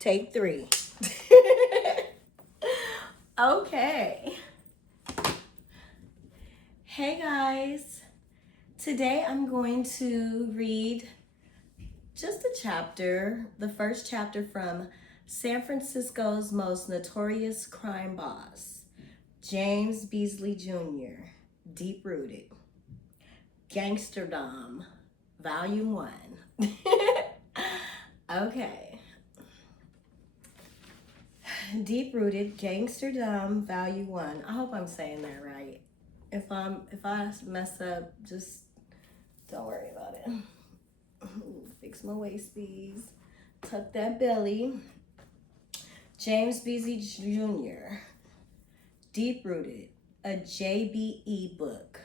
Take 3. Okay. Hey guys. Today I'm going to read just a chapter, the first chapter from San Francisco's most notorious crime boss, James Beasley Jr., Deep Rooted, GangsterDom, Volume 1. Okay. Deep Rooted GangsterDom Value 1. I hope I'm saying that right. If I mess up, just don't worry about it. Fix my waist piece. Tuck that belly. James Beasley Jr. Deep Rooted, a JBE book.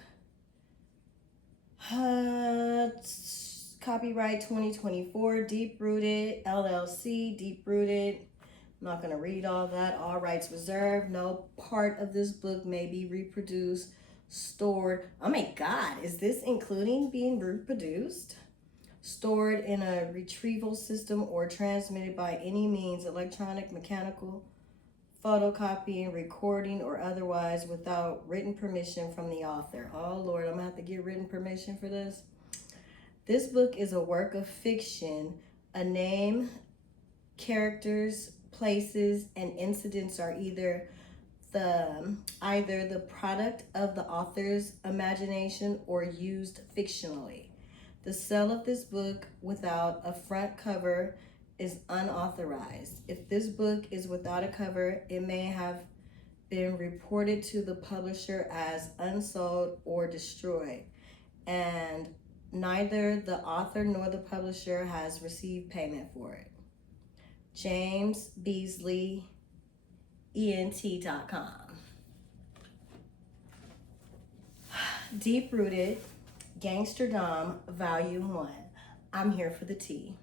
Copyright 2024. Deep Rooted LLC. Deep Rooted. I'm not going to read all that. All rights reserved. No part of this book may be reproduced, stored. Oh my God, is this including being reproduced? Stored in a retrieval system or transmitted by any means, electronic, mechanical, photocopying, recording, or otherwise without written permission from the author. Oh Lord, I'm going to have to get written permission for this. This book is a work of fiction. A name, characters, places, and incidents are either the product of the author's imagination or used fictionally. The sale of this book without a front cover is unauthorized. If this book is without a cover, it may have been reported to the publisher as unsold or destroyed, and neither the author nor the publisher has received payment for it. James Beasley, ENT.com. Deep Rooted, GangsterDom, Volume 1. I'm here for the tea.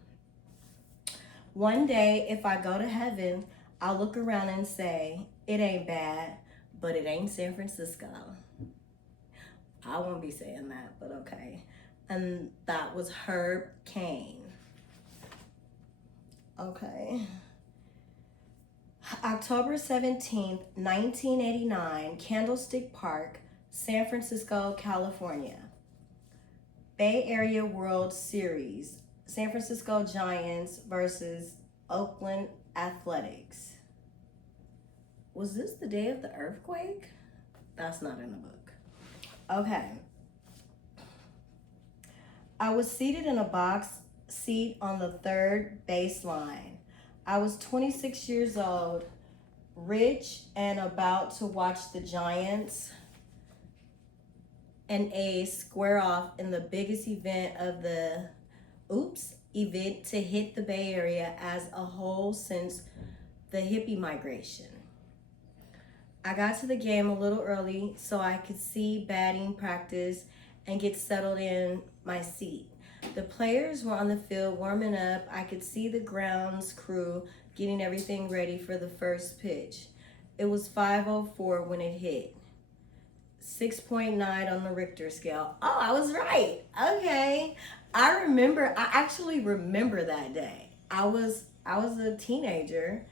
One day, if I go to heaven, I'll look around and say, it ain't bad, but it ain't San Francisco. I won't be saying that, but okay. And that was Herb Caen. Okay. October 17th, 1989, Candlestick Park, San Francisco, California. Bay Area World Series, San Francisco Giants versus Oakland Athletics. Was this the day of the earthquake? That's not in the book. Okay. I was seated in a box seat on the third baseline. I was 26 years old, rich, and about to watch the Giants and A's square off in the biggest event of the event to hit the Bay Area as a whole since the hippie migration. I got to the game a little early so I could see batting practice and get settled in my seat. The players were on the field warming up. I could see the grounds crew getting everything ready for the first pitch. It was 5:04 when it hit. 6.9 on the Richter scale. Oh, I was right. Okay. I actually remember that day. I was a teenager.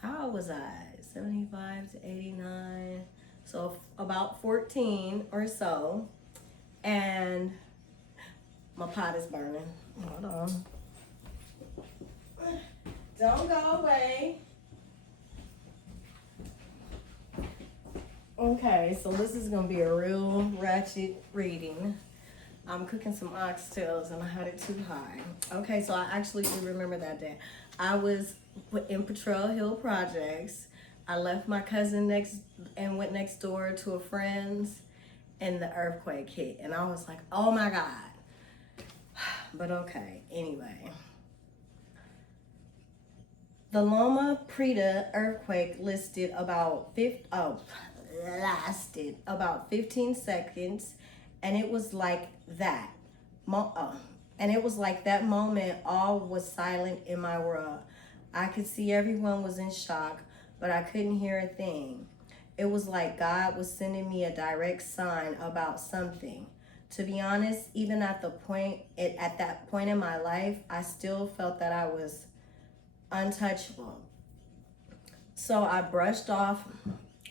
How old was I? 75 to 89. So about 14 or so. And my pot is burning. Hold on. Don't go away. Okay, so this is gonna be a real ratchet reading. I'm cooking some oxtails and I had it too high. Okay, so I actually do remember that day. I was in Potrero Hill Projects. I left my cousin and went next door to a friend's, and the earthquake hit. And I was like, oh my God. But okay, anyway. The Loma Prieta earthquake lasted about 15 seconds, and it was like that. And it was like that moment all was silent in my world. I could see everyone was in shock, but I couldn't hear a thing. It was like God was sending me a direct sign about something. To be honest, even at that point in my life, I still felt that I was untouchable. So I brushed off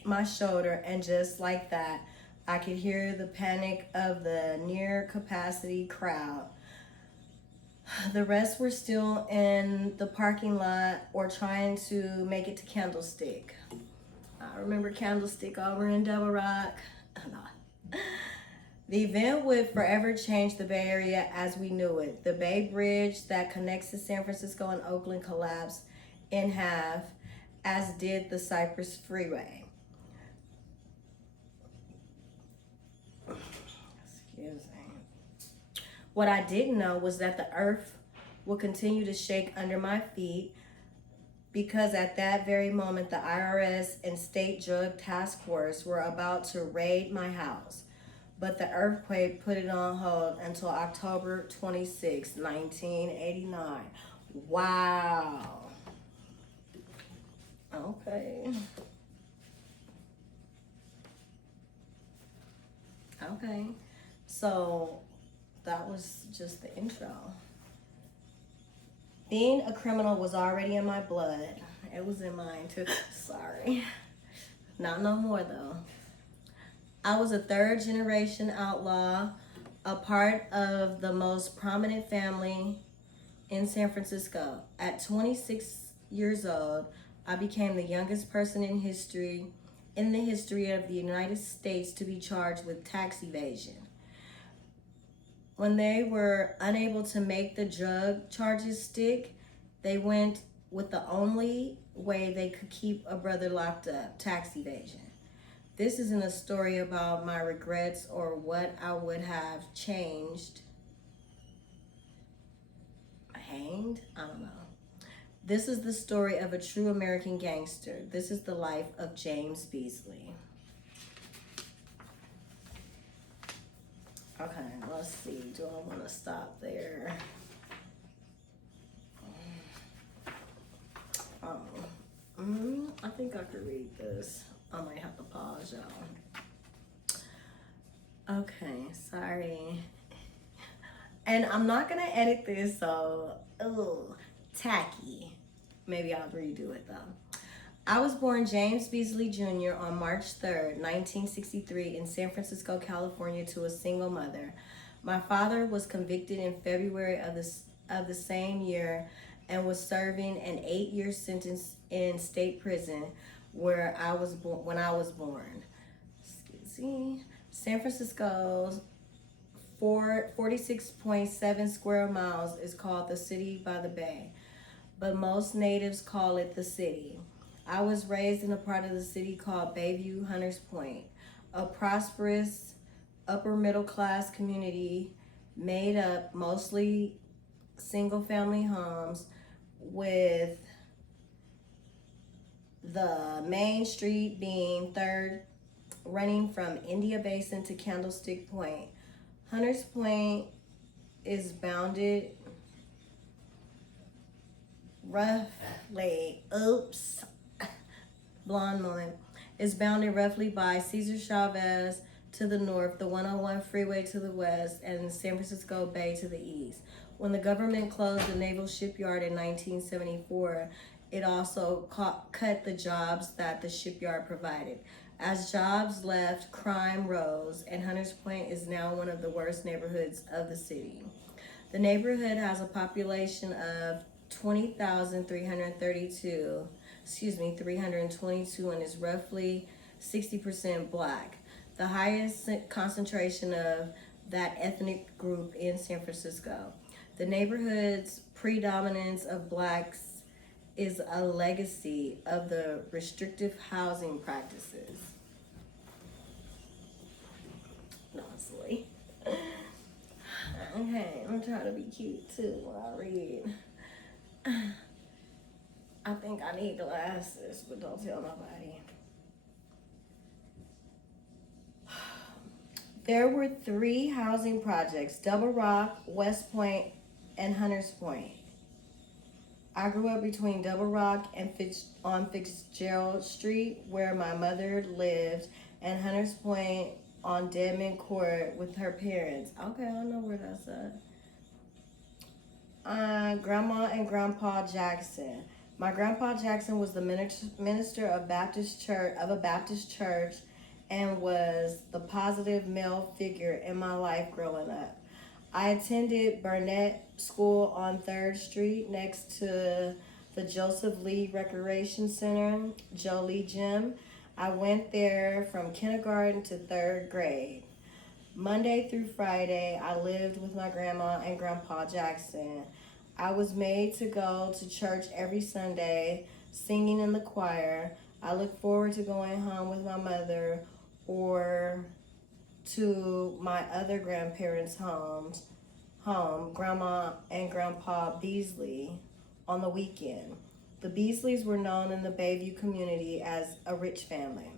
my shoulder, and just like that, I could hear the panic of the near capacity crowd. The rest were still in the parking lot or trying to make it to Candlestick. I remember Candlestick over in Devil Rock. The event would forever change the Bay Area as we knew it. The Bay Bridge that connects to San Francisco and Oakland collapsed in half, as did the Cypress Freeway. Excuse me. What I didn't know was that the earth would continue to shake under my feet, because at that very moment, the IRS and State Drug Task Force were about to raid my house. But the earthquake put it on hold until October 26, 1989. Wow. Okay. Okay. So that was just the intro. Being a criminal was already in my blood. It was in mine too. Sorry. Not no more though. I was a third generation outlaw, a part of the most prominent family in San Francisco. At 26 years old, I became the youngest person in the history of the United States to be charged with tax evasion. When they were unable to make the drug charges stick, they went with the only way they could keep a brother locked up: tax evasion. This isn't a story about my regrets or what I would have changed. Hanged? I don't know. This is the story of a true American gangster. This is the life of James Beasley. Okay, let's see. Do I want to stop there? I think I could read this. I might have to pause, y'all. Okay, sorry. And I'm not gonna edit this, so tacky. Maybe I'll redo it though. I was born James Beasley Jr. on March 3rd, 1963 in San Francisco, California, to a single mother. My father was convicted in February of the same year and was serving an 8-year sentence in state prison when I was born. Excuse me. San Francisco's 46.7 square miles is called the City by the Bay, but most natives call it the City. I was raised in a part of the city called Bayview Hunters Point, a prosperous upper middle class community made up mostly single family homes, with the main street being 3rd, running from India Basin to Candlestick Point. Hunters Point is bounded roughly, blonde moment, is bounded roughly by Cesar Chavez to the north, the 101 freeway to the west, and San Francisco Bay to the east. When the government closed the naval shipyard in 1974, it also cut the jobs that the shipyard provided. As jobs left, crime rose, and Hunters Point is now one of the worst neighborhoods of the city. The neighborhood has a population of 322, and is roughly 60% black, the highest concentration of that ethnic group in San Francisco. The neighborhood's predominance of blacks is a legacy of the restrictive housing practices. Honestly. Okay, I'm trying to be cute too when I read. I think I need glasses, but don't tell nobody. There were 3 housing projects: Double Rock, West Point, and Hunters Point. I grew up between Double Rock and on Fitzgerald Street, where my mother lived, and Hunters Point on Deadman Court with her parents. Okay, I know where that's at. Grandma and Grandpa Jackson. My grandpa Jackson was the minister of a Baptist church and was the positive male figure in my life growing up. I attended Burnett School on 3rd Street next to the Joseph Lee Recreation Center, Joe Lee Gym. I went there from kindergarten to 3rd grade. Monday through Friday, I lived with my grandma and grandpa Jackson. I was made to go to church every Sunday, singing in the choir. I look forward to going home with my mother or to my other grandparents' home, Grandma and Grandpa Beasley, on the weekend. The Beasleys were known in the Bayview community as a rich family.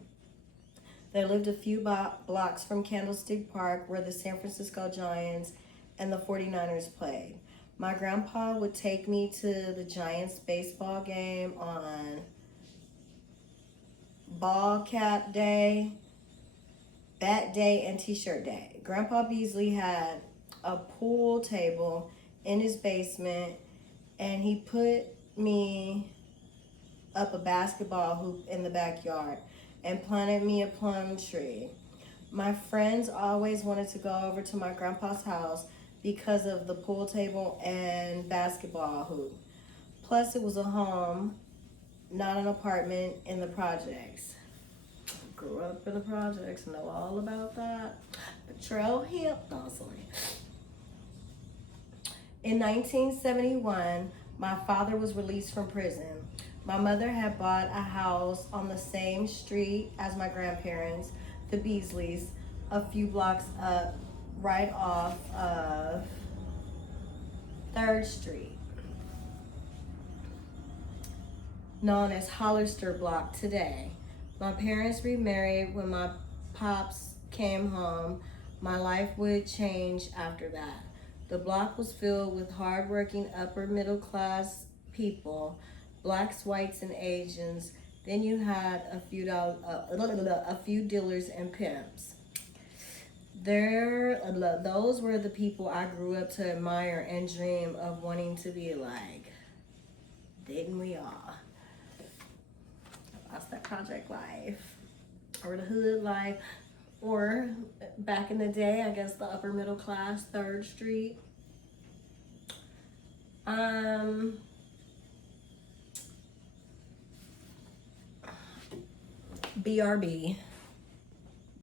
They lived a few blocks from Candlestick Park, where the San Francisco Giants and the 49ers played. My grandpa would take me to the Giants baseball game on ball cap day, bat day, and t-shirt day. Grandpa Beasley had a pool table in his basement, and he put me up a basketball hoop in the backyard and planted me a plum tree. My friends always wanted to go over to my grandpa's house because of the pool table and basketball hoop. Plus, it was a home, not an apartment in the projects. Grew up in the projects, know all about that. Betrayal hip, no, sorry. In 1971, my father was released from prison. My mother had bought a house on the same street as my grandparents, the Beasleys, a few blocks up, right off of 3rd Street, known as Hollister Block today. My parents remarried when my pops came home. My life would change after that. The block was filled with hardworking upper middle class people, blacks, whites, and Asians. Then you had a few dealers and pimps. Those were the people I grew up to admire and dream of wanting to be like. Didn't we all? That's that project life, or the hood life, or back in the day, I guess the upper middle class, 3rd Street. BRB.